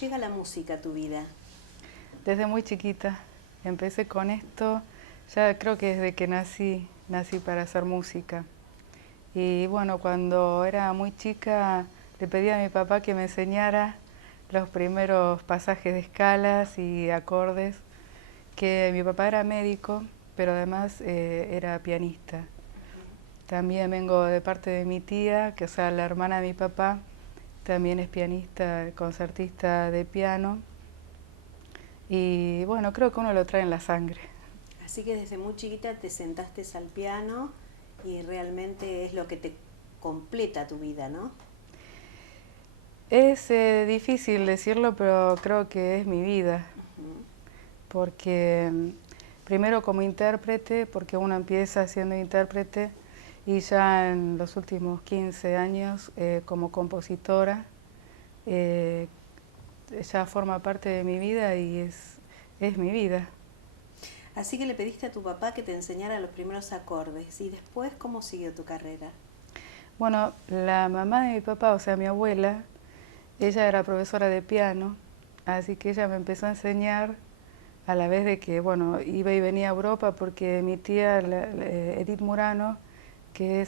llega la música a tu vida? Desde muy chiquita empecé con esto, ya creo que desde que nací para hacer música. Y bueno, cuando era muy chica le pedí a mi papá que me enseñara los primeros pasajes de escalas y acordes, que mi papá era médico, pero además era pianista. También vengo de parte de mi tía, que o sea, la hermana de mi papá, también es pianista, concertista de piano. Y bueno, creo que uno lo trae en la sangre. Así que desde muy chiquita te sentaste al piano y realmente es lo que te completa tu vida, ¿no? Es difícil decirlo, pero creo que es mi vida, Ujú. porque primero como intérprete, porque uno empieza siendo intérprete y ya en los últimos 15 años como compositora, eh, ya forma parte de mi vida y es mi vida. Así que le pediste a tu papá que te enseñara los primeros acordes. ¿Y después cómo siguió tu carrera? Bueno, la mamá de mi papá, o sea, mi abuela, ella era profesora de piano, así que ella me empezó a enseñar a la vez de que, bueno, iba y venía a Europa porque mi tía, Edith Murano, que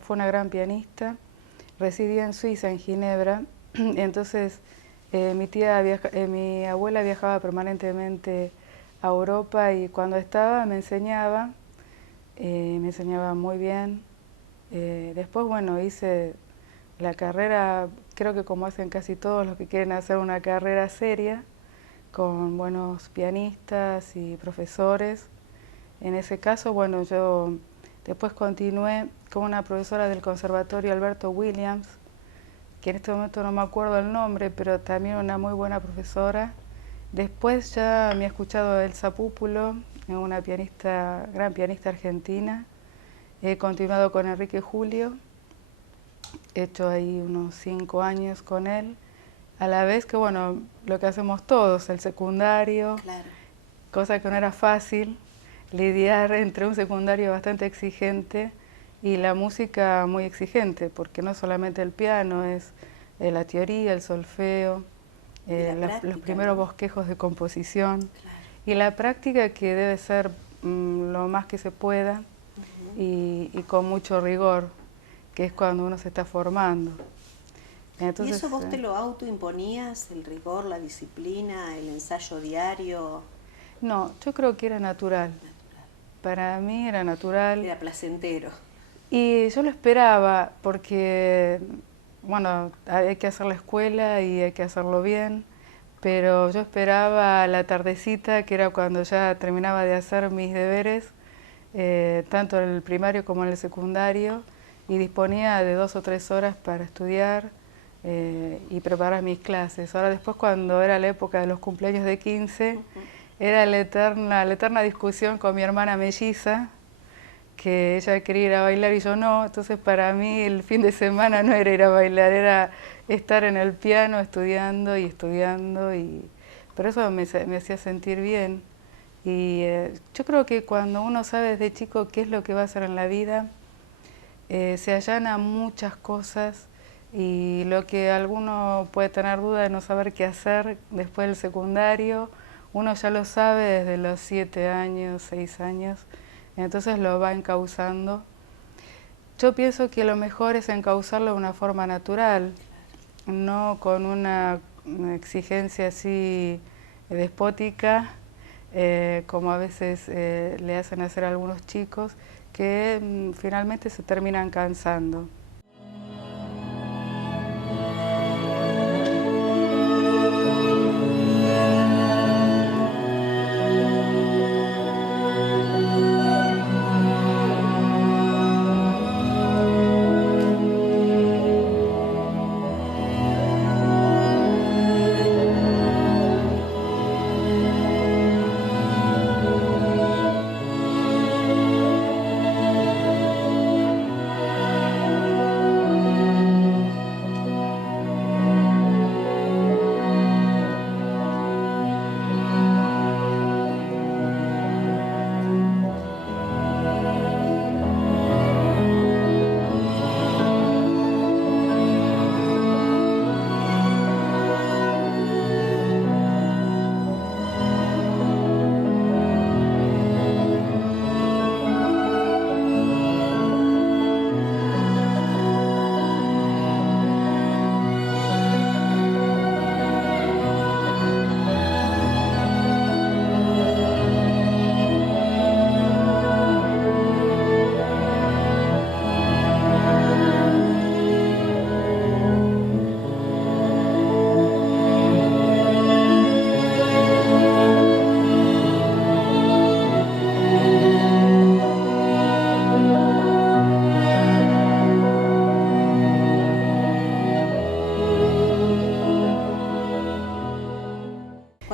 fue una gran pianista, residía en Suiza, en Ginebra, entonces mi abuela viajaba permanentemente a Europa y cuando estaba me enseñaba muy bien. Después, bueno, hice la carrera, creo que como hacen casi todos los que quieren hacer una carrera seria, con buenos pianistas y profesores. En ese caso, bueno, yo después continué con una profesora del Conservatorio, Alberto Williams, que en este momento no me acuerdo el nombre, pero también una muy buena profesora. Después ya me ha escuchado Elsa Púpulo, una pianista, gran pianista argentina. He continuado con Enrique Julio, he hecho ahí unos 5 años con él. A la vez que, bueno, lo que hacemos todos, el secundario, Claro. cosa que no era fácil, lidiar entre un secundario bastante exigente y la música muy exigente, porque no solamente el piano, es la teoría, el solfeo, Y la los práctica, primeros ¿no? bosquejos de composición Claro. y la práctica que debe ser lo más que se pueda Ujú. y con mucho rigor, que es cuando uno se está formando. ¿Y Entonces, eso vos te lo autoimponías, el rigor, la disciplina, el ensayo diario? no, yo creo que era natural. Natural. Para mí era natural. Era placentero. Y yo lo esperaba porque, bueno, hay que hacer la escuela y hay que hacerlo bien, pero yo esperaba la tardecita, que era cuando ya terminaba de hacer mis deberes, tanto en el primario como en el secundario, y disponía de 2 o 3 horas para estudiar y preparar mis clases. Ahora después, cuando era la época de los cumpleaños de 15, Ujú. era la eterna discusión con mi hermana melliza, que ella quería ir a bailar y yo no, entonces para mí el fin de semana no era ir a bailar, era estar en el piano estudiando y estudiando, pero eso me hacía sentir bien. Y yo creo que cuando uno sabe desde chico qué es lo que va a hacer en la vida, se allana muchas cosas y lo que alguno puede tener duda de no saber qué hacer después del secundario, uno ya lo sabe desde los 7 años, 6 años, entonces lo va encauzando. Yo pienso que lo mejor es encauzarlo de una forma natural, no con una exigencia así despótica, como a veces le hacen hacer a algunos chicos, que finalmente se terminan cansando.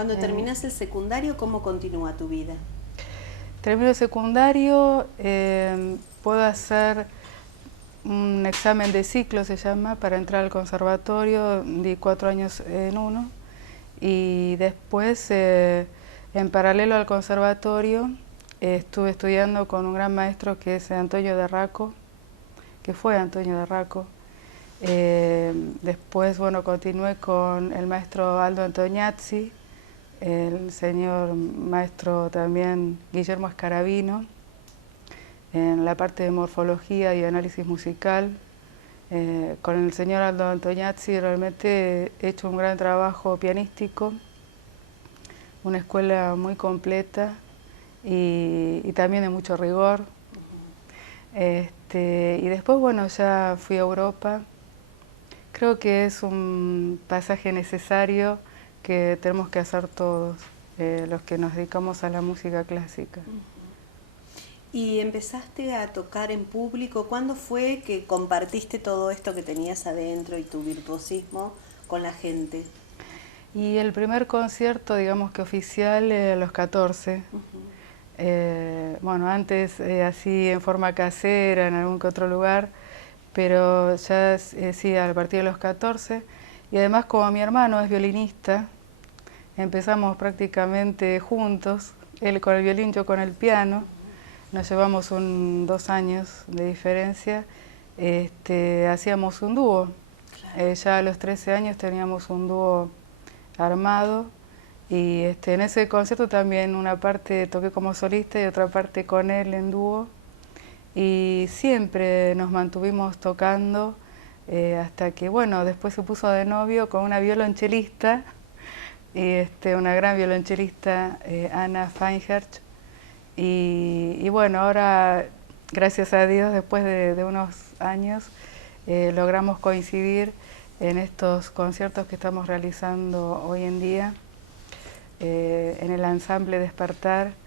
Cuando terminas el secundario, ¿cómo continúa tu vida? Termino el secundario, puedo hacer un examen de ciclo, se llama, para entrar al conservatorio, di 4 años en uno, y después, en paralelo al conservatorio, estuve estudiando con un gran maestro que es Antonio de Raco, que fue Antonio de Raco. Después, bueno, continué con el maestro Aldo Antoniazzi, el señor maestro también Guillermo Escarabino, en la parte de morfología y análisis musical. Con el señor Aldo Antoniazzi realmente he hecho un gran trabajo pianístico, una escuela muy completa y también de mucho rigor. Y después, bueno, ya fui a Europa. Creo que es un pasaje necesario que tenemos que hacer todos, los que nos dedicamos a la música clásica. ¿Y empezaste a tocar en público? ¿Cuándo fue que compartiste todo esto que tenías adentro y tu virtuosismo con la gente? Y el primer concierto, digamos que oficial, a los 14. Bueno, antes así en forma casera, en algún que otro lugar, pero ya sí, a partir de los 14. Y además, como mi hermano es violinista, empezamos prácticamente juntos, él con el violín, yo con el piano. Nos llevamos 2 años de diferencia. Hacíamos un dúo. Claro. Ya a los 13 años teníamos un dúo armado. Y en ese concierto también una parte toqué como solista y otra parte con él en dúo. Y siempre nos mantuvimos tocando hasta que, bueno, después se puso de novio con una violonchelista, y una gran violonchelista, Anna Feinherz. Y bueno, ahora, gracias a Dios, después de unos años, logramos coincidir en estos conciertos que estamos realizando hoy en día, en el ensamble Despertar,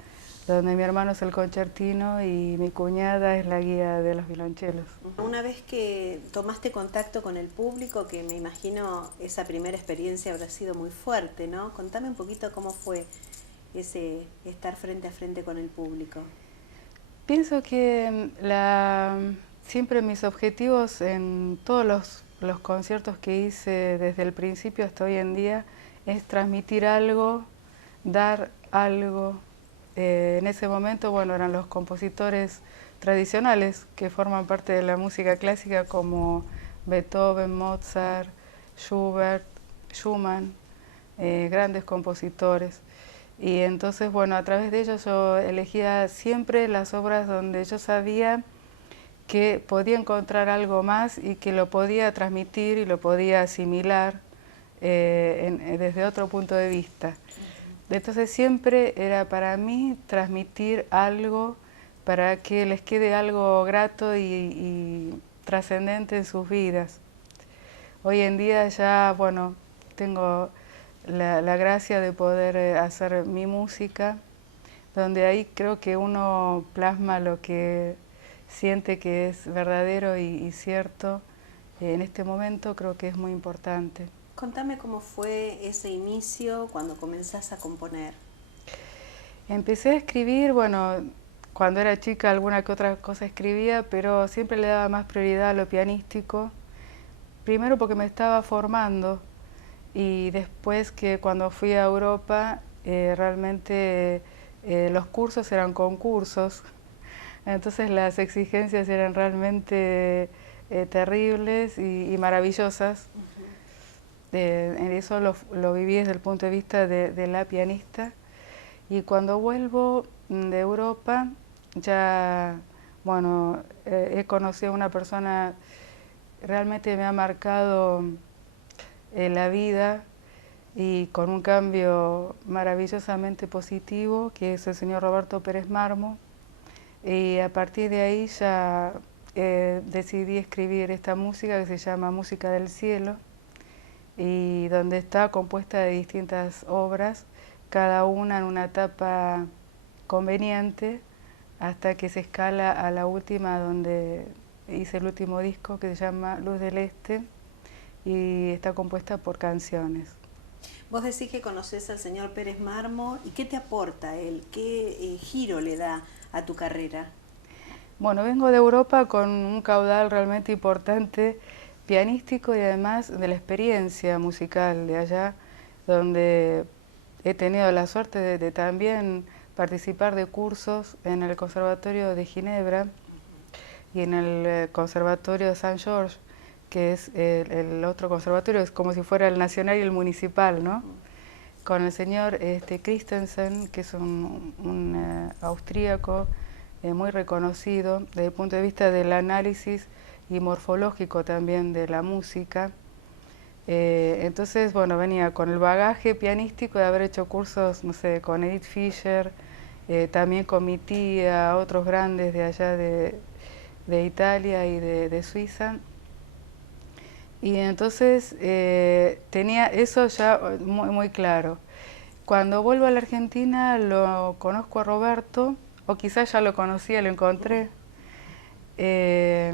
donde mi hermano es el concertino y mi cuñada es la guía de los violonchelos. Una vez que tomaste contacto con el público, que me imagino esa primera experiencia habrá sido muy fuerte, ¿no? Contame un poquito cómo fue ese estar frente a frente con el público. Pienso que siempre mis objetivos en todos los conciertos que hice desde el principio hasta hoy en día es transmitir algo, dar algo. En ese momento, bueno, eran los compositores tradicionales que forman parte de la música clásica, como Beethoven, Mozart, Schubert, Schumann, grandes compositores. Y entonces, bueno, a través de ellos yo elegía siempre las obras donde yo sabía que podía encontrar algo más y que lo podía transmitir y lo podía asimilar desde otro punto de vista. Entonces siempre era para mí transmitir algo para que les quede algo grato y trascendente en sus vidas. Hoy en día ya, bueno, tengo la gracia de poder hacer mi música, donde ahí creo que uno plasma lo que siente que es verdadero y cierto. En este momento creo que es muy importante. Contame cómo fue ese inicio cuando comenzás a componer. Empecé a escribir, bueno, cuando era chica alguna que otra cosa escribía, pero siempre le daba más prioridad a lo pianístico. Primero porque me estaba formando y después que cuando fui a Europa realmente los cursos eran concursos, entonces las exigencias eran realmente terribles y maravillosas. Eso lo viví desde el punto de vista de la pianista. Y cuando vuelvo de Europa, ya, bueno, he conocido a una persona que realmente me ha marcado la vida y con un cambio maravillosamente positivo, que es el señor Roberto Pérez Marmo. Y a partir de ahí ya decidí escribir esta música que se llama Música del Cielo, y donde está compuesta de distintas obras, cada una en una etapa conveniente, hasta que se escala a la última, donde hice el último disco que se llama Luz del Este y está compuesta por canciones. Vos decís que conoces al señor Pérez Mármol, ¿y qué te aporta él? ¿Qué giro le da a tu carrera? Bueno, vengo de Europa con un caudal realmente importante pianístico y además de la experiencia musical de allá, donde he tenido la suerte de también participar de cursos en el Conservatorio de Ginebra y en el Conservatorio de Saint George, que es el otro conservatorio, es como si fuera el nacional y el municipal, ¿no? Con el señor Christensen, que es un austríaco muy reconocido desde el punto de vista del análisis y morfológico también de la música. Entonces, bueno, venía con el bagaje pianístico de haber hecho cursos, no sé, con Edith Fischer, también con mi tía, otros grandes de allá de Italia y de Suiza. Y entonces tenía eso ya muy claro. Cuando vuelvo a la Argentina lo conozco a Roberto, o quizás ya lo conocía, lo encontré. Eh,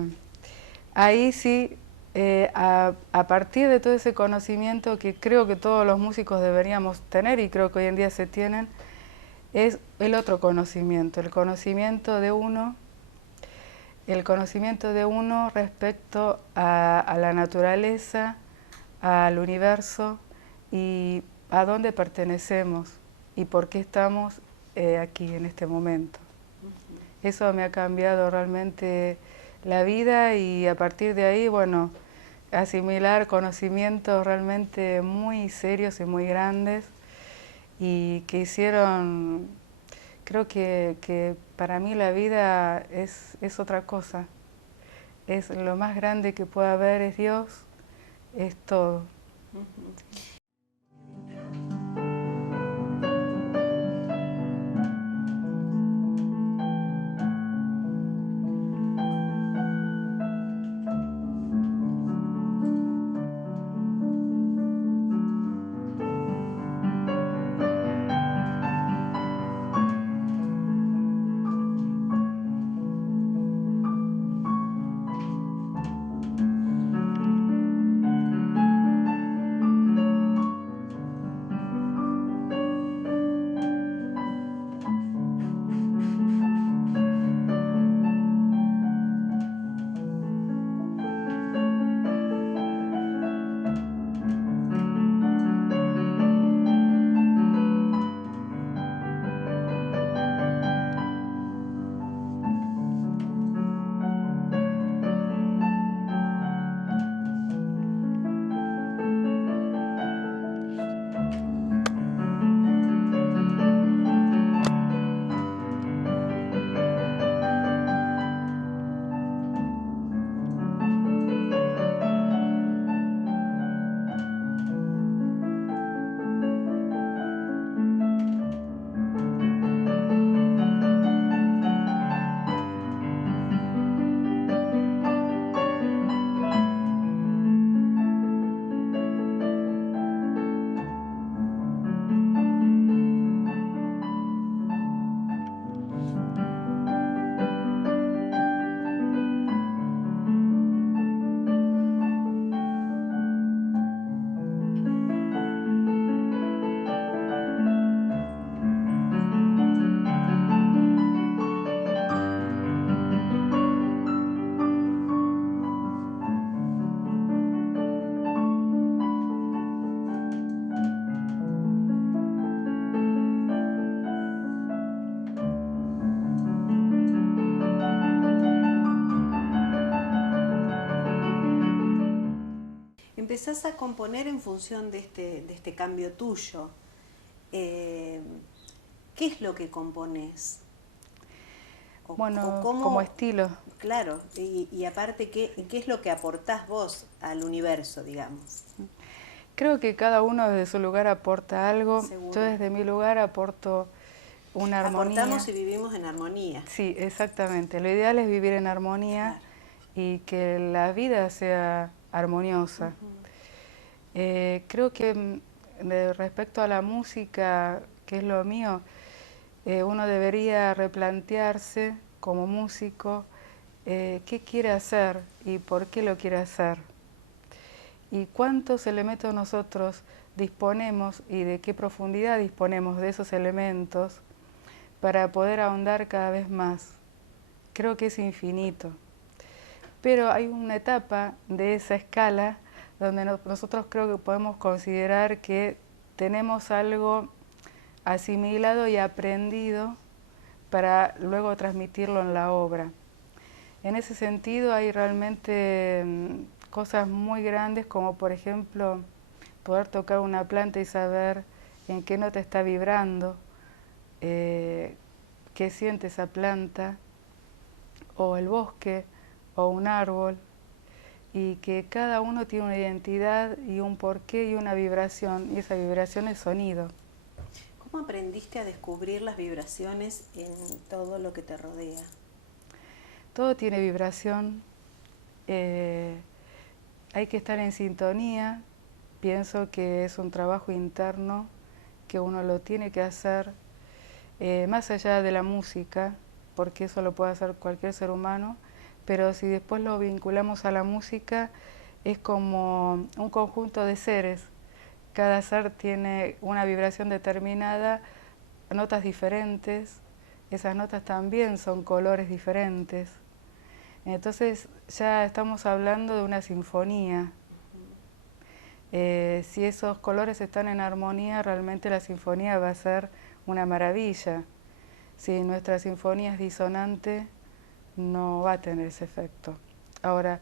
Ahí sí, a partir de todo ese conocimiento que creo que todos los músicos deberíamos tener y creo que hoy en día se tienen, es el otro conocimiento, el conocimiento de uno respecto a la naturaleza, al universo y a dónde pertenecemos y por qué estamos aquí en este momento. Eso me ha cambiado realmente la vida y a partir de ahí, bueno, asimilar conocimientos realmente muy serios y muy grandes y que hicieron, creo que para mí la vida es otra cosa, es lo más grande que puede haber, es Dios, es todo. Empezás a componer en función de este cambio tuyo. Eh, ¿Qué es lo que componés? Bueno, Cómo, como estilo. claro, y aparte, ¿qué es lo que aportás vos al universo, digamos? Creo que cada uno desde su lugar aporta algo. Seguro. Yo desde mi lugar aporto una armonía. Aportamos y vivimos en armonía. Sí, exactamente. Lo ideal es vivir en armonía, Claro. y que la vida sea armoniosa. Creo que respecto a la música, que es lo mío, uno debería replantearse como músico qué quiere hacer y por qué lo quiere hacer. Y cuánto se le mete a nosotros disponemos y de qué profundidad disponemos de esos elementos para poder ahondar cada vez más. Creo que es infinito. Pero hay una etapa de esa escala donde nosotros creo que podemos considerar que tenemos algo asimilado y aprendido para luego transmitirlo en la obra. En ese sentido hay realmente cosas muy grandes, como por ejemplo poder tocar una planta y saber en qué nota está vibrando, qué siente esa planta, o el bosque, o un árbol, y que cada uno tiene una identidad y un porqué y una vibración, y esa vibración es sonido. ¿Cómo aprendiste a descubrir las vibraciones en todo lo que te rodea? Todo tiene vibración, hay que estar en sintonía. Pienso que es un trabajo interno que uno lo tiene que hacer más allá de la música, porque eso lo puede hacer cualquier ser humano, pero si después lo vinculamos a la música, es como un conjunto de seres. Cada ser tiene una vibración determinada, notas diferentes, esas notas también son colores diferentes. Entonces ya estamos hablando de una sinfonía. Si esos colores están en armonía, realmente la sinfonía va a ser una maravilla. Si nuestra sinfonía es disonante, no va a tener ese efecto. Ahora,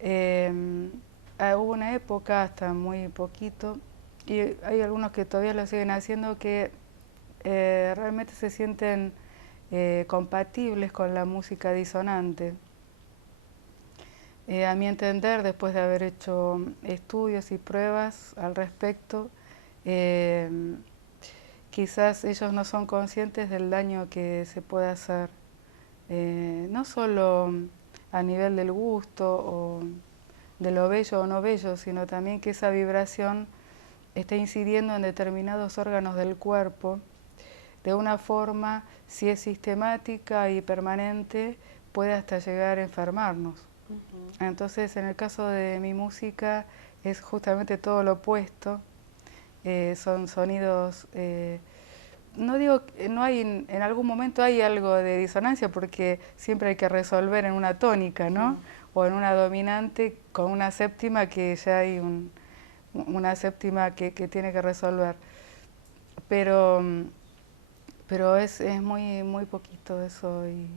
hubo una época, hasta muy poquito, y hay algunos que todavía lo siguen haciendo, que realmente se sienten compatibles con la música disonante. A mi entender, después de haber hecho estudios y pruebas al respecto, quizás ellos no son conscientes del daño que se puede hacer, no solo a nivel del gusto o de lo bello o no bello, sino también que esa vibración está incidiendo en determinados órganos del cuerpo de una forma, si es sistemática y permanente, puede hasta llegar a enfermarnos. Entonces, en el caso de mi música es justamente todo lo opuesto. Son sonidos, no digo, no hay, en algún momento hay algo de disonancia porque siempre hay que resolver en una tónica, ¿no? O en una dominante con una séptima, que ya hay una séptima que tiene que resolver. Pero es muy poquito eso, y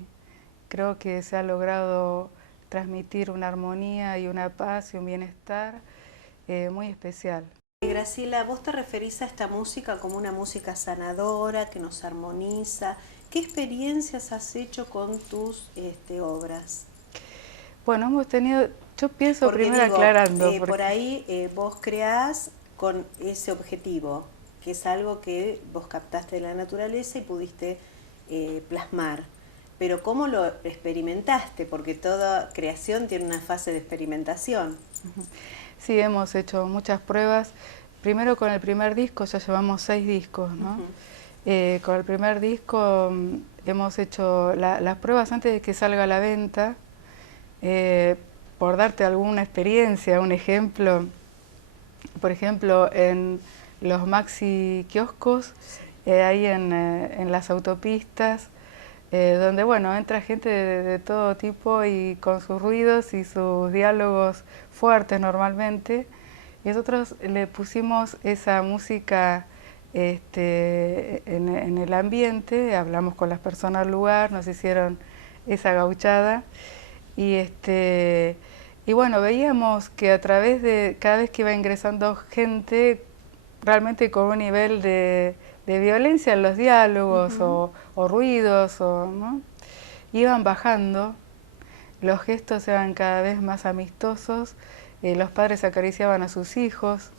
creo que se ha logrado transmitir una armonía y una paz y un bienestar muy especial. Graciela, vos te referís a esta música como una música sanadora, que nos armoniza. ¿Qué experiencias has hecho con tus obras? Bueno, hemos tenido, yo pienso Porque primero digo, aclarando. Porque por ahí vos creás con ese objetivo, que es algo que vos captaste de la naturaleza y pudiste plasmar. Pero ¿cómo lo experimentaste? Porque toda creación tiene una fase de experimentación. Sí, hemos hecho muchas pruebas. Primero con el primer disco, ya llevamos 6 discos, ¿no? Con el primer disco hemos hecho las pruebas antes de que salga a la venta. Por darte alguna experiencia, un ejemplo, por ejemplo, en los maxi kioscos, ahí en las autopistas, donde bueno, entra gente de todo tipo y con sus ruidos y sus diálogos fuertes normalmente. Y nosotros le pusimos esa música en el ambiente, hablamos con las personas del lugar, nos hicieron esa gauchada. Y bueno, veíamos que a través de, cada vez que iba ingresando gente, realmente con un nivel de violencia en los diálogos o ruidos, ¿no? Iban bajando, los gestos eran cada vez más amistosos, los padres acariciaban a sus hijos,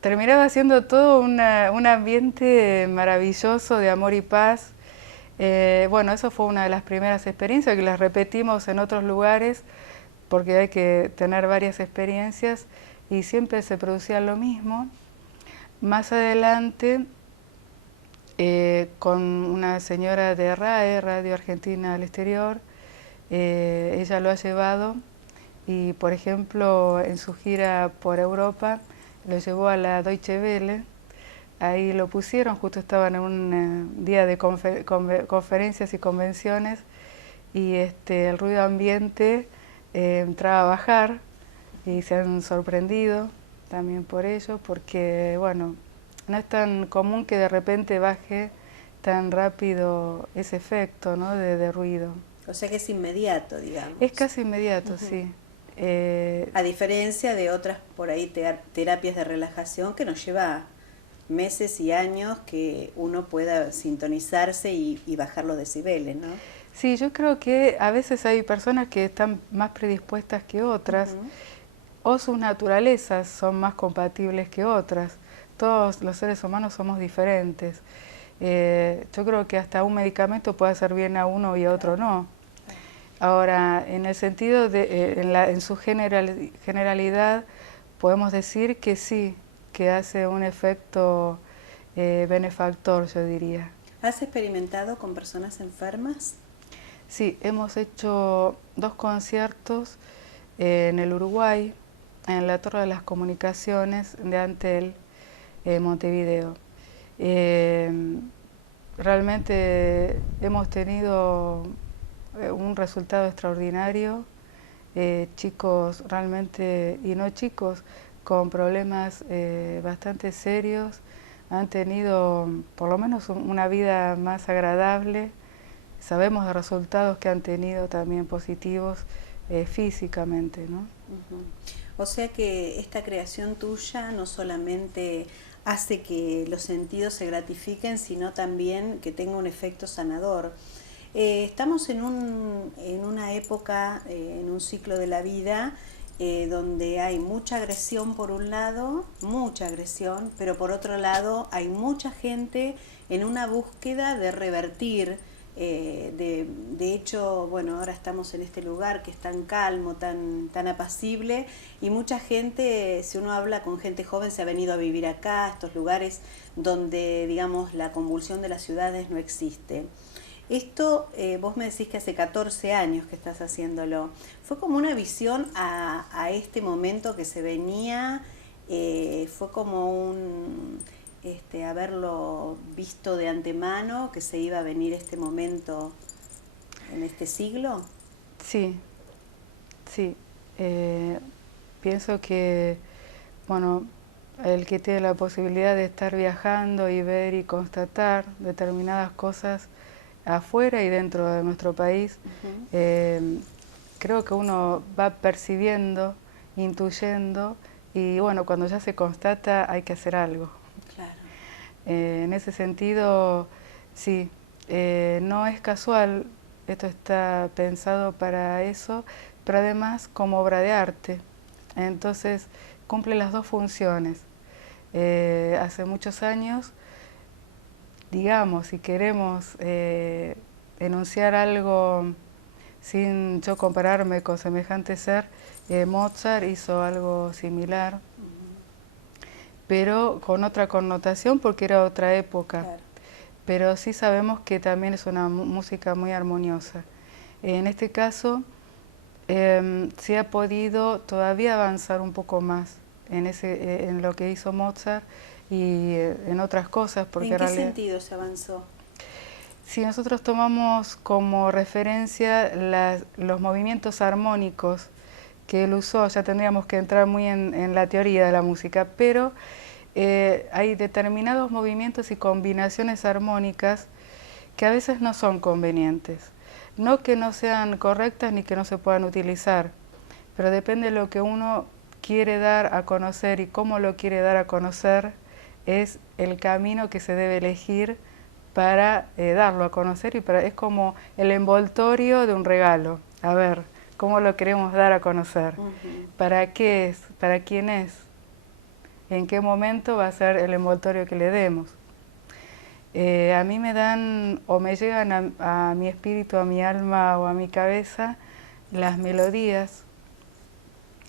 terminaba siendo todo un ambiente maravilloso de amor y paz. Bueno, eso fue una de las primeras experiencias que las repetimos en otros lugares, porque hay que tener varias experiencias y siempre se producía lo mismo. Más adelante, con una señora de RAE, Radio Argentina al Exterior, ella lo ha llevado y, por ejemplo, en su gira por Europa, lo llevó a la Deutsche Welle. Ahí lo pusieron, justo estaban en un día de conferencias y convenciones, y el ruido ambiente entraba a bajar, y se han sorprendido también por ello, porque bueno, no es tan común que de repente baje tan rápido ese efecto, ¿no?, de ruido. O sea que es inmediato, digamos. Es casi inmediato, sí. A diferencia de otras por ahí terapias de relajación que nos lleva meses y años que uno pueda sintonizarse y bajar los decibeles, ¿no? Sí, yo creo que a veces hay personas que están más predispuestas que otras, o sus naturalezas son más compatibles que otras. Todos los seres humanos somos diferentes. Yo creo que hasta un medicamento puede hacer bien a uno y a otro no. Ahora, en el sentido de, en su generalidad, podemos decir que sí, que hace un efecto benefactor, yo diría. ¿Has experimentado con personas enfermas? Sí, hemos hecho 2 conciertos en el Uruguay, en la Torre de las Comunicaciones de Antel, Montevideo. Realmente hemos tenido un resultado extraordinario, chicos realmente, y no chicos, con problemas bastante serios, han tenido por lo menos una vida más agradable. Sabemos de resultados que han tenido también positivos físicamente, ¿no? O sea que esta creación tuya no solamente hace que los sentidos se gratifiquen, sino también que tenga un efecto sanador. Estamos en una época, en un ciclo de la vida, donde hay mucha agresión por un lado, mucha agresión, pero por otro lado hay mucha gente en una búsqueda de revertir. De hecho, bueno, ahora estamos en este lugar que es tan calmo, tan apacible, y mucha gente, si uno habla con gente joven, se ha venido a vivir acá, estos lugares donde, digamos, la convulsión de las ciudades no existe. Esto, vos me decís que hace 14 años que estás haciéndolo. ¿Fue como una visión a este momento que se venía? ¿Fue como un haberlo visto de antemano, que se iba a venir este momento en este siglo? Sí, sí. Pienso que, bueno, el que tiene la posibilidad de estar viajando y ver y constatar determinadas cosas afuera y dentro de nuestro país, creo que uno va percibiendo, intuyendo, y bueno, cuando ya se constata hay que hacer algo. Claro. En ese sentido, sí, no es casual, esto está pensado para eso, pero además como obra de arte. Entonces cumple las 2 funciones. Hace muchos años, digamos, si queremos enunciar algo sin yo compararme con semejante ser, Mozart hizo algo similar, pero con otra connotación porque era otra época. Claro. Pero sí sabemos que también es una música muy armoniosa. En este caso, se ha podido todavía avanzar un poco más en lo que hizo Mozart y en otras cosas. Porque ¿En qué sentido se avanzó? Si nosotros tomamos como referencia los movimientos armónicos que él usó, ya tendríamos que entrar muy en la teoría de la música, pero hay determinados movimientos y combinaciones armónicas que a veces no son convenientes. No que no sean correctas ni que no se puedan utilizar, pero depende de lo que uno quiere dar a conocer y cómo lo quiere dar a conocer, es el camino que se debe elegir para darlo a conocer, y es como el envoltorio de un regalo. A ver, ¿cómo lo queremos dar a conocer? ¿Para qué es? ¿Para quién es? ¿En qué momento va a ser el envoltorio que le demos? A mí me dan o me llegan a mi espíritu, a mi alma o a mi cabeza las melodías.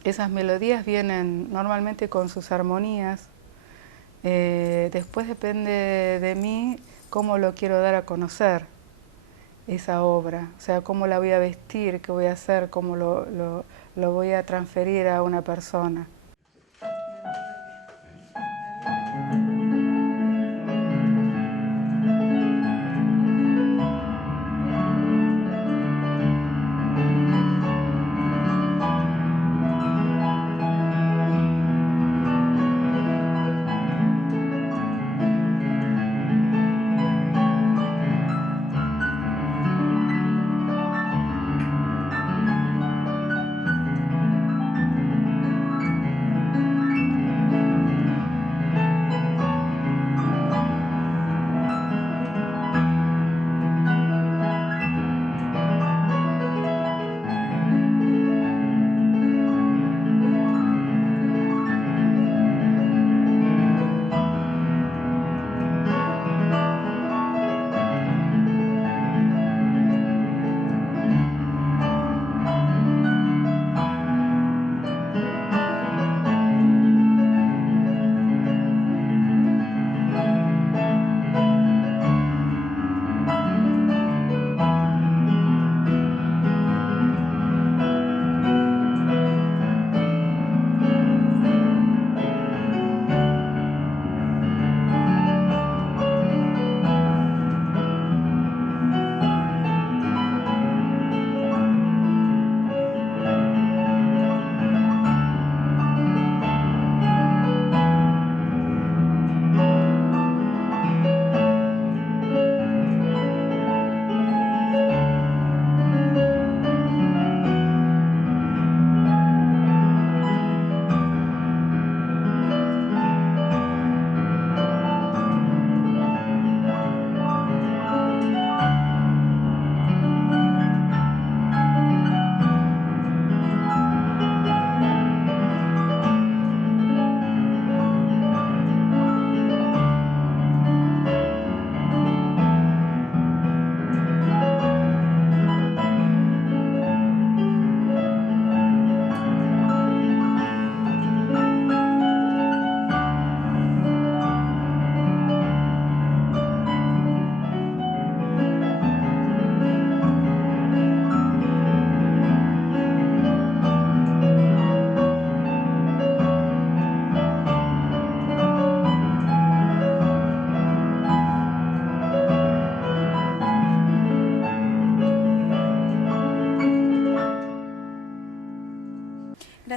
Esas melodías vienen normalmente con sus armonías. Después depende de mí cómo lo quiero dar a conocer, esa obra. O sea, cómo la voy a vestir, qué voy a hacer, cómo lo voy a transferir a una persona.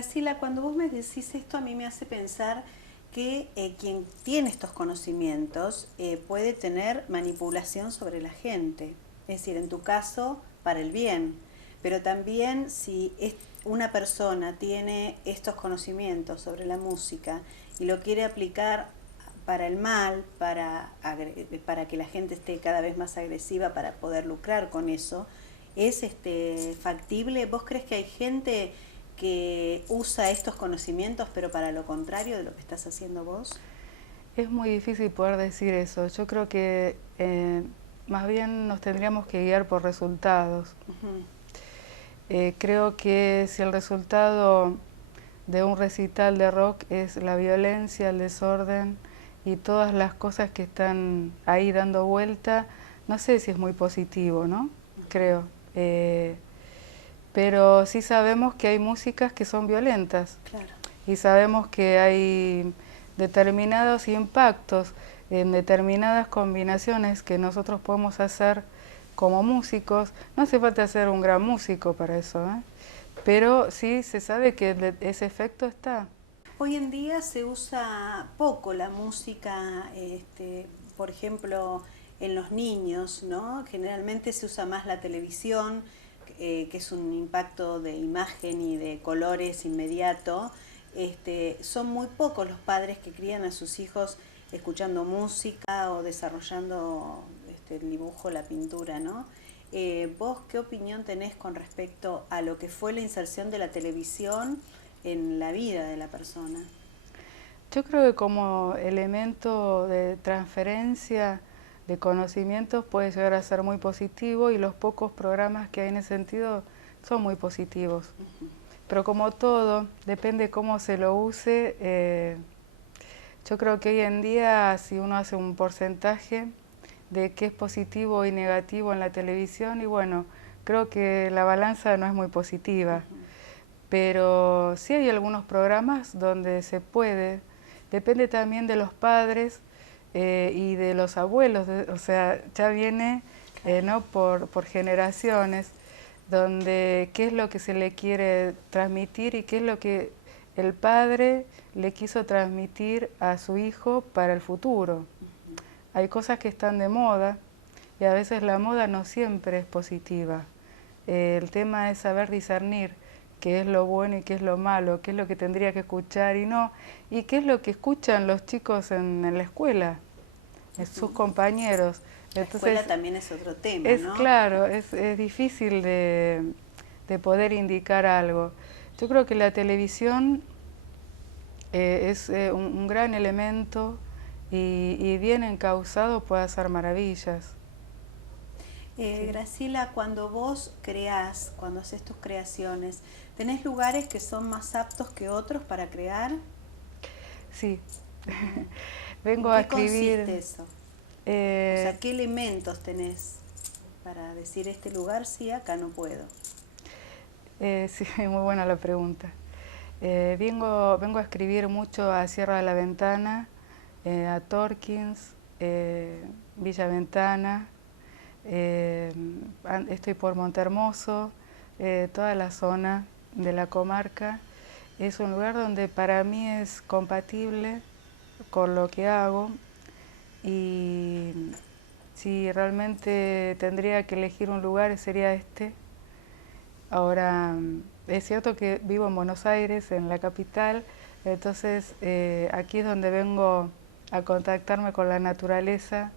Graciela, cuando vos me decís esto, a mí me hace pensar que quien tiene estos conocimientos puede tener manipulación sobre la gente. Es decir, en tu caso, para el bien. Pero también si una persona tiene estos conocimientos sobre la música y lo quiere aplicar para el mal, para que la gente esté cada vez más agresiva para poder lucrar con eso, ¿es factible? ¿Vos crees que hay gente que usa estos conocimientos pero para lo contrario de lo que estás haciendo vos? Es muy difícil poder decir eso. Yo creo que más bien nos tendríamos que guiar por resultados. Uh-huh. Creo que si el resultado de un recital de rock es la violencia, el desorden y todas las cosas que están ahí dando vuelta, no sé si es muy positivo, ¿no? Uh-huh. Creo. Pero sí sabemos que hay músicas que son violentas. Claro. Y sabemos que hay determinados impactos en determinadas combinaciones que nosotros podemos hacer como músicos. No hace falta ser un gran músico para eso, ¿eh? Pero sí se sabe que ese efecto está. Hoy en día se usa poco la música, por ejemplo, en los niños, ¿no? Generalmente se usa más la televisión, que es un impacto de imagen y de colores inmediato. Son muy pocos los padres que crían a sus hijos escuchando música o desarrollando el dibujo, la pintura, ¿no? ¿Vos qué opinión tenés con respecto a lo que fue la inserción de la televisión en la vida de la persona? Yo creo que como elemento de transferencia de conocimientos puede llegar a ser muy positivo y los pocos programas que hay en ese sentido son muy positivos. Uh-huh. Pero como todo, depende cómo se lo use. Yo creo que hoy en día si uno hace un porcentaje de qué es positivo y negativo en la televisión, y bueno, creo que la balanza no es muy positiva. Uh-huh. Pero sí hay algunos programas donde se puede, depende también de los padres y de los abuelos, o sea, ya viene ¿no? por generaciones, donde qué es lo que se le quiere transmitir y qué es lo que el padre le quiso transmitir a su hijo para el futuro. Uh-huh. Hay cosas que están de moda y a veces la moda no siempre es positiva. El tema es saber discernir qué es lo bueno y qué es lo malo, qué es lo que tendría que escuchar y no, y qué es lo que escuchan los chicos en la escuela, uh-huh. Sus compañeros. La escuela también es otro tema, ¿no? Claro, es difícil de poder indicar algo. Yo creo que la televisión es un gran elemento y bien encauzado puede hacer maravillas. Sí. Graciela, cuando vos creás, cuando haces tus creaciones, ¿tenés lugares que son más aptos que otros para crear? Sí. Uh-huh. Vengo a escribir. ¿En qué consiste eso? O sea, ¿qué elementos tenés para decir este lugar sí, acá no puedo? Sí, muy buena la pregunta. Vengo a escribir mucho a Sierra de la Ventana, a Torkins, Villa Ventana, estoy por Montehermoso, toda la zona de la comarca. Es un lugar donde para mí es compatible con lo que hago y si realmente tendría que elegir un lugar sería este. Ahora, es cierto que vivo en Buenos Aires, en la capital, entonces aquí es donde vengo a contactarme con la naturaleza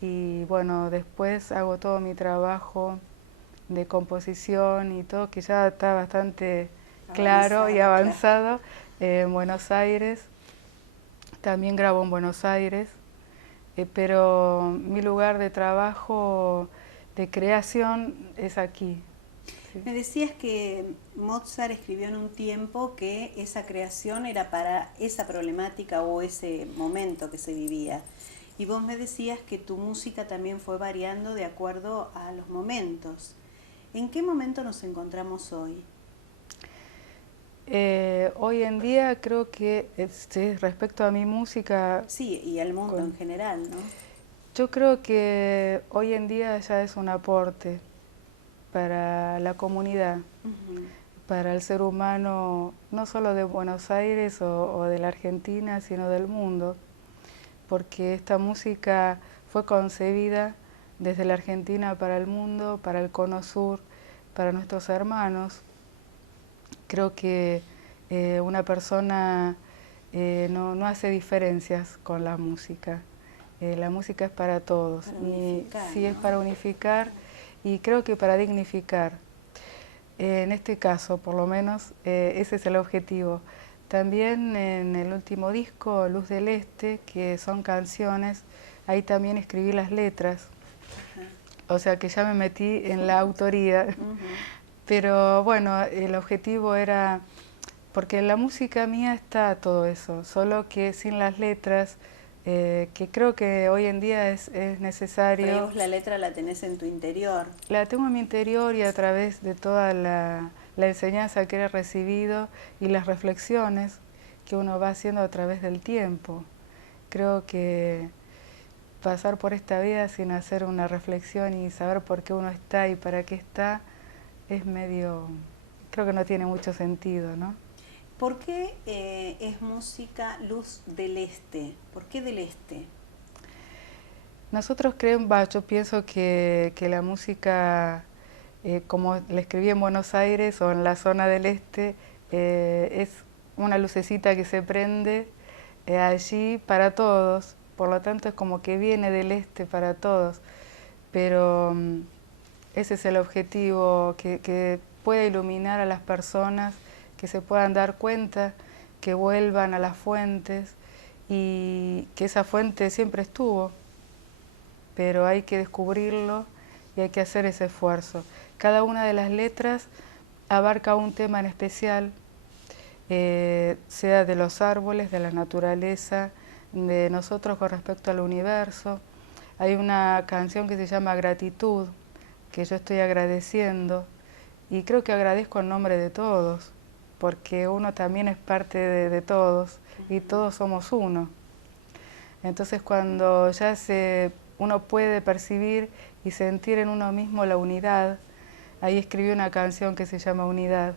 y bueno, después hago todo mi trabajo de composición y todo, que ya está bastante claro y avanzado en Buenos Aires. También grabo en Buenos Aires, pero mi lugar de trabajo, de creación, es aquí. Sí. Me decías que Mozart escribió en un tiempo que esa creación era para esa problemática o ese momento que se vivía. Y vos me decías que tu música también fue variando de acuerdo a los momentos. ¿En qué momento nos encontramos hoy? Hoy en día creo que respecto a mi música... Sí, y al mundo en general, ¿no? Yo creo que hoy en día ya es un aporte para la comunidad, uh-huh. para el ser humano, no solo de Buenos Aires o de la Argentina, sino del mundo, porque esta música fue concebida desde la Argentina para el mundo, para el Cono Sur, para nuestros hermanos. Creo que una persona no hace diferencias con la música. La música es para todos. Para unificar, sí, ¿no? es para unificar y creo que para dignificar. En este caso, por lo menos, ese es el objetivo. También en el último disco, Luz del Este, que son canciones, ahí también escribí las letras. O sea que ya me metí en la autoría. Pero bueno, el objetivo era, porque en la música mía está todo eso, solo que sin las letras, que creo que hoy en día es necesario. Pero vos la letra la tenés en tu interior. La tengo en mi interior y a través de toda la enseñanza que he recibido y las reflexiones que uno va haciendo a través del tiempo. Creo que pasar por esta vida sin hacer una reflexión y saber por qué uno está y para qué está, es medio, creo que no tiene mucho sentido, ¿no? ¿Por qué es música Luz del Este? ¿Por qué del Este? Nosotros creemos, yo pienso que la música, como la escribí en Buenos Aires o en la zona del este, es una lucecita que se prende allí para todos, por lo tanto es como que viene del este para todos, pero ese es el objetivo, que pueda iluminar a las personas, que se puedan dar cuenta, que vuelvan a las fuentes y que esa fuente siempre estuvo, pero hay que descubrirlo y hay que hacer ese esfuerzo. Cada una de las letras abarca un tema en especial, sea de los árboles, de la naturaleza, de nosotros con respecto al universo. Hay una canción que se llama Gratitud, que yo estoy agradeciendo, y creo que agradezco en nombre de todos, porque uno también es parte de todos, y todos somos uno. Entonces cuando ya uno puede percibir y sentir en uno mismo la unidad, ahí escribí una canción que se llama Unidad.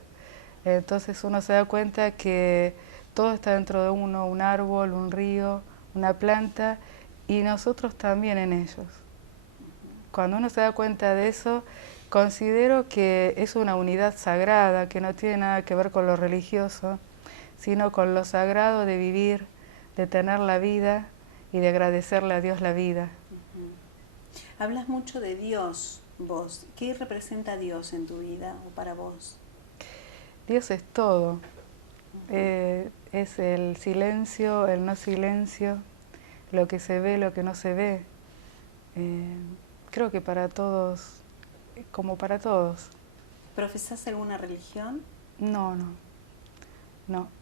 Entonces uno se da cuenta que todo está dentro de uno, un árbol, un río, una planta, y nosotros también en ellos. Cuando uno se da cuenta de eso, considero que es una unidad sagrada, que no tiene nada que ver con lo religioso, sino con lo sagrado de vivir, de tener la vida y de agradecerle a Dios la vida. Hablas mucho de Dios, vos. ¿Qué representa Dios en tu vida o para vos? Dios es todo. Es el silencio, el no silencio, lo que se ve, lo que no se ve. Creo que para todos, como para todos. ¿Profesás alguna religión? No.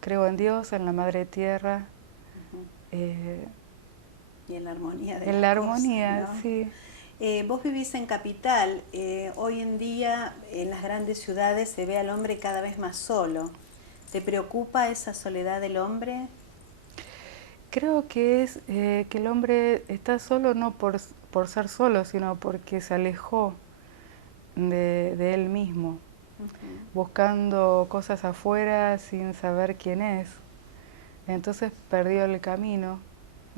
Creo en Dios, en la Madre Tierra. Y en la armonía de en las la cosas, armonía, ¿no? sí. Vos vivís en Capital. Hoy en día en las grandes ciudades se ve al hombre cada vez más solo. ¿Te preocupa esa soledad del hombre? Creo que es que el hombre está solo no por ser solo, sino porque se alejó de él mismo, buscando cosas afuera sin saber quién es. Entonces perdió el camino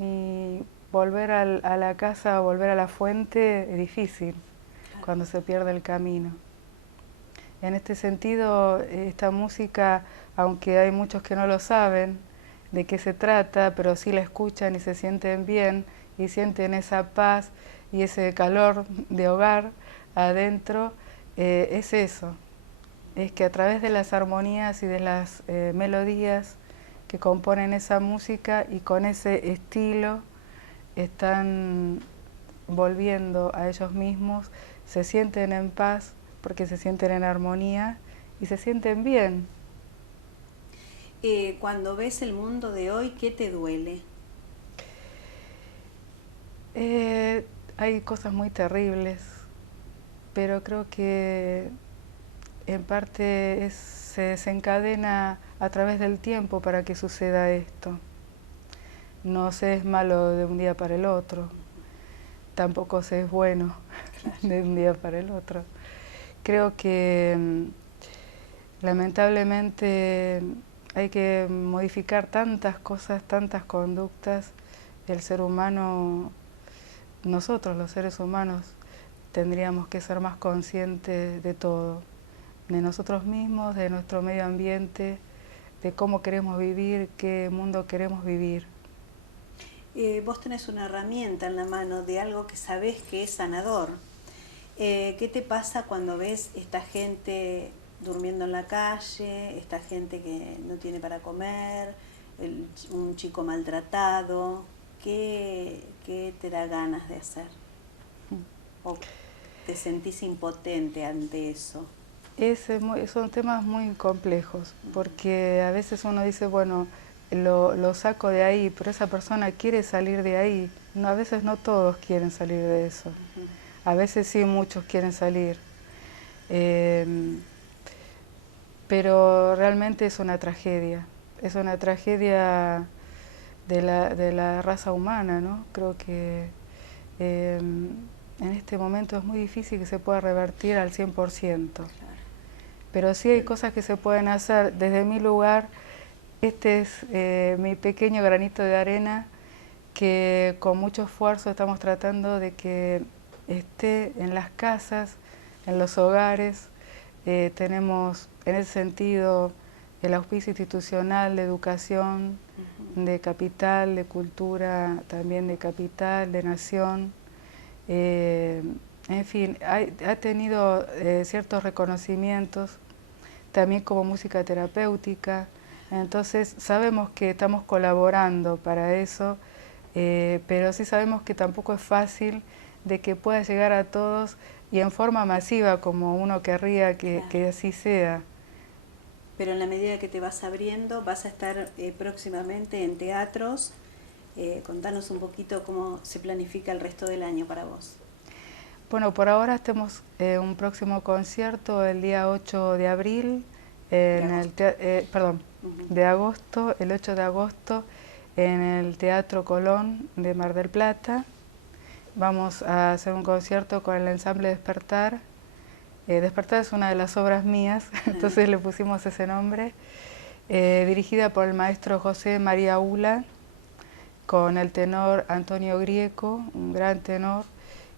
y volver a la casa, volver a la fuente es difícil cuando se pierde el camino. En este sentido, esta música, aunque hay muchos que no lo saben de qué se trata, pero sí la escuchan y se sienten bien y sienten esa paz y ese calor de hogar adentro, es eso. Es que a través de las armonías y de las melodías que componen esa música y con ese estilo están volviendo a ellos mismos, se sienten en paz porque se sienten en armonía y se sienten bien. Cuando ves el mundo de hoy, ¿qué te duele? Hay cosas muy terribles, pero creo que en parte se desencadena a través del tiempo para que suceda esto. No se es malo de un día para el otro, tampoco se es bueno de un día para el otro. Creo que Lamentablemente hay que modificar tantas cosas, tantas conductas. El ser humano, nosotros los seres humanos, tendríamos que ser más conscientes de todo, de nosotros mismos, de nuestro medio ambiente, de cómo queremos vivir, qué mundo queremos vivir. Vos tenés una herramienta en la mano de algo que sabés que es sanador. ¿Qué te pasa cuando ves esta gente durmiendo en la calle, esta gente que no tiene para comer, un chico maltratado? ¿Qué te da ganas de hacer? ¿O te sentís impotente ante eso? Son temas muy complejos, porque a veces uno dice, bueno, lo saco de ahí, pero esa persona quiere salir de ahí. No, a veces no todos quieren salir de eso. A veces sí, muchos quieren salir. Pero realmente es una tragedia de la raza humana, ¿no? Creo que en este momento es muy difícil que se pueda revertir al 100%. Pero sí hay cosas que se pueden hacer. Desde mi lugar, este es mi pequeño granito de arena que con mucho esfuerzo estamos tratando de que esté en las casas, en los hogares. Tenemos en ese sentido el auspicio institucional de educación, de capital, de cultura, también de capital, de nación. En fin, ha tenido ciertos reconocimientos, también como música terapéutica. Entonces sabemos que estamos colaborando para eso, pero sí sabemos que tampoco es fácil de que pueda llegar a todos y en forma masiva como uno querría que así sea. Pero en la medida que te vas abriendo, vas a estar próximamente en teatros. Contanos un poquito cómo se planifica el resto del año para vos. Bueno, por ahora tenemos un próximo concierto el día 8 de abril, de agosto, el 8 de agosto, en el Teatro Colón de Mar del Plata. Vamos a hacer un concierto con el ensamble Despertar. Despertar es una de las obras mías, entonces le pusimos ese nombre. Dirigida por el maestro José María Ula, con el tenor Antonio Grieco, un gran tenor,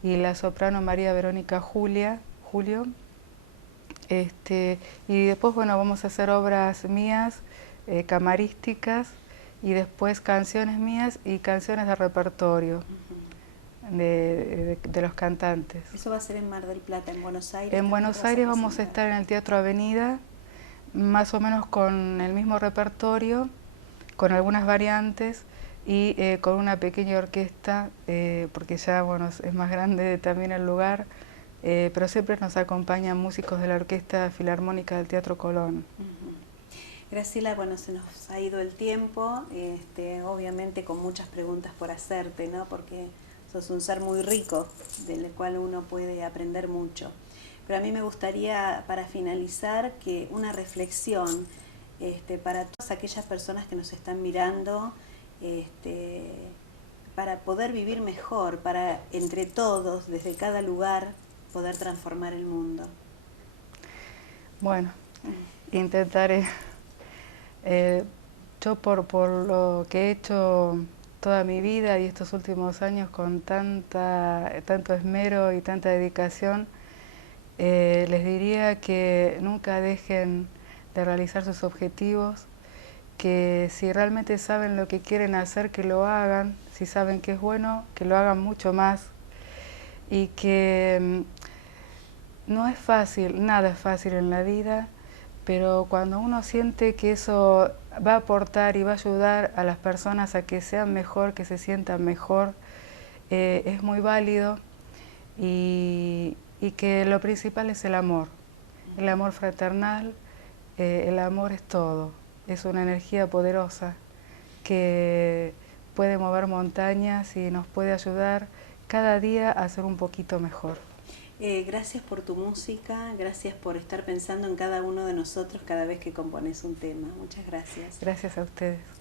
y la soprano María Verónica Julio. Y después, bueno, vamos a hacer obras mías, camarísticas, y después canciones mías y canciones de repertorio de los cantantes. ¿Eso va a ser en Mar del Plata, en Buenos Aires? En Buenos Aires vamos a estar en el Teatro Avenida, más o menos con el mismo repertorio, con algunas variantes, y con una pequeña orquesta, porque ya bueno, es más grande también el lugar, pero siempre nos acompañan músicos de la Orquesta Filarmónica del Teatro Colón. Graciela, bueno, se nos ha ido el tiempo, obviamente con muchas preguntas por hacerte, ¿no? Porque sos un ser muy rico, del cual uno puede aprender mucho. Pero a mí me gustaría, para finalizar, que una reflexión para todas aquellas personas que nos están mirando, para poder vivir mejor, para entre todos, desde cada lugar, poder transformar el mundo. Bueno, intentaré. Yo por lo que he hecho toda mi vida y estos últimos años con tanto esmero y tanta dedicación, les diría que nunca dejen de realizar sus objetivos, que si realmente saben lo que quieren hacer, que lo hagan, si saben que es bueno, que lo hagan mucho más, y que no es fácil, nada es fácil en la vida, pero cuando uno siente que eso va a aportar y va a ayudar a las personas a que sean mejor, que se sientan mejor, es muy válido, y que lo principal es el amor fraternal. El amor es todo, es una energía poderosa que puede mover montañas y nos puede ayudar cada día a ser un poquito mejor. Gracias por tu música, gracias por estar pensando en cada uno de nosotros cada vez que compones un tema. Muchas gracias. Gracias a ustedes.